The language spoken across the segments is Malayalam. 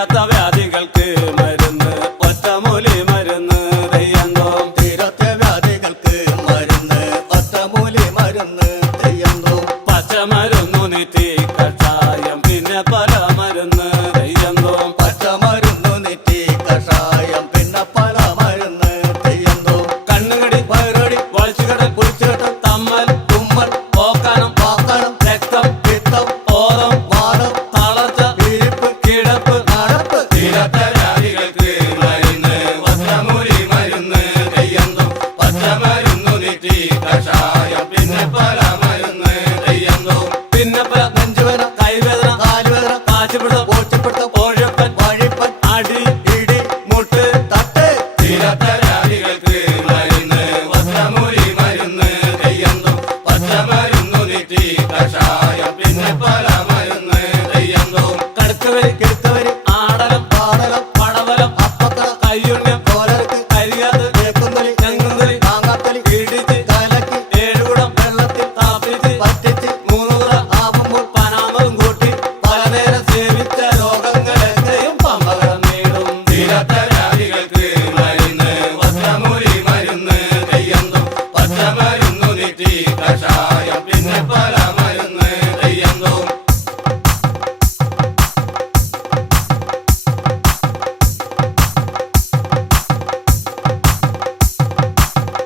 തീരാത്ത വ്യാധികൾക്ക് മരുന്ന് ഒറ്റമൂലി മരുന്ന് തെയ്യന്തോം തീരാത്ത വ്യാധികൾക്ക് മരുന്ന് ഒറ്റമൂലി മരുന്ന് തെയ്യന്തോം പച്ചമരുന്നു നെറ്റി കഷായം പിന്നെ പല മരുന്ന് തെയ്യന്തോം പച്ചമരുന്നു നെറ്റി കഷായം പിന്നെ പല മരുന്ന് തെയ്യന്തോം കണ്ണുകടി വയറടി വളച്ചുകടൽ കുളിച്ചുകെട്ടൽ തമ്മൽ തുമ്മൽ ഓക്കാനം പാക്കണം രക്തം പിത്തം ഓതം വാദം തളർച്ച ഇരിപ്പ് കിടപ്പ് നടപ്പ് തീരാത്ത വ്യാധികൾക്ക് മരുന്ന് ഒറ്റമൂലി മരുന്ന് തെയ്യന്തോം പച്ചമരുന്നു നെറ്റി കഷായം പിന്നെ പല മരുന്ന് തെയ്യന്തോം പിന്നെ പല നെഞ്ചുവേദന കൈവേദന കാലുവേദന കാച്ചുപിടുത്തം പോച്ചപ്പിടുത്തം ഓഴപ്പൻ വഴിപ്പൻ അടി ഇടി മുട്ട് തട്ട് തീരാത്ത വ്യാധികൾക്ക് മരുന്ന് ഒറ്റമൂലി മരുന്ന് തെയ്യന്തോം പച്ചമരുന്നു നെറ്റി കഷായം പിന്നെ പല മരുന്ന് തെയ്യന്തോം കടുക്കവരി കിടുക്കവരി ആടലം പാടലം പടവലം അപ്പക്കട കയ്യുണ്യം കോലർക്ക് കരിയാത് തേക്കുന്തലി ചെങ്കുന്തലി മാങ്ങാത്തലി ഇടിച്ച് കലക്കി ഏഴുകുടം വെള്ളത്തിൽ താപ്പിച്ച് പറ്റിച്ച് മൂന്നൂറ ആവുമ്പോൾ പനാമതും കൂട്ടി പലനേരം സേവിച്ച രോഗങ്ങളെയും പമ്പകടം നേടും തീരാത്ത വ്യാധികൾക്ക് മരുന്ന് ഒറ്റമൂലി മരുന്ന് തെയ്യന്തോം പച്ചമരുന്നു നെറ്റി കഷായം പിന്നെ പല മരുന്ന് തെയ്യന്തോം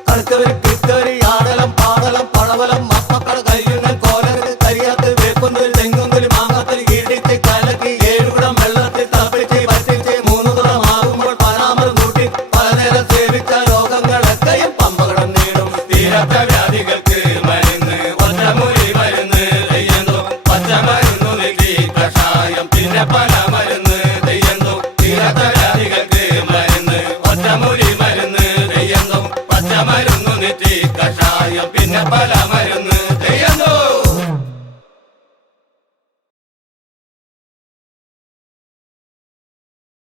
കടുക്കവരി കിടുക്കവരി ആടലം പാടലം പടവലം അപ്പക്കട കയ്യുണ്ണൽ കോലർക്ക് കരിയാത്ത് വേപ്പുന്തലി തെങ്ങുന്തലി മാങ്ങാത്തലി ഇടിച്ച് കലക്കി ഏഴുകുടം വെള്ളത്തിൽ തിളപ്പിച്ച് പറ്റിച്ച് മൂന്നുകുടമാകുമ്പോൾ പനാമരം കൂട്ടി പലനേരം സേവിച്ച രോഗങ്ങളൊക്കെയും പമ്പകടം നേടും തീരാത്ത വ്യാധികൾക്ക്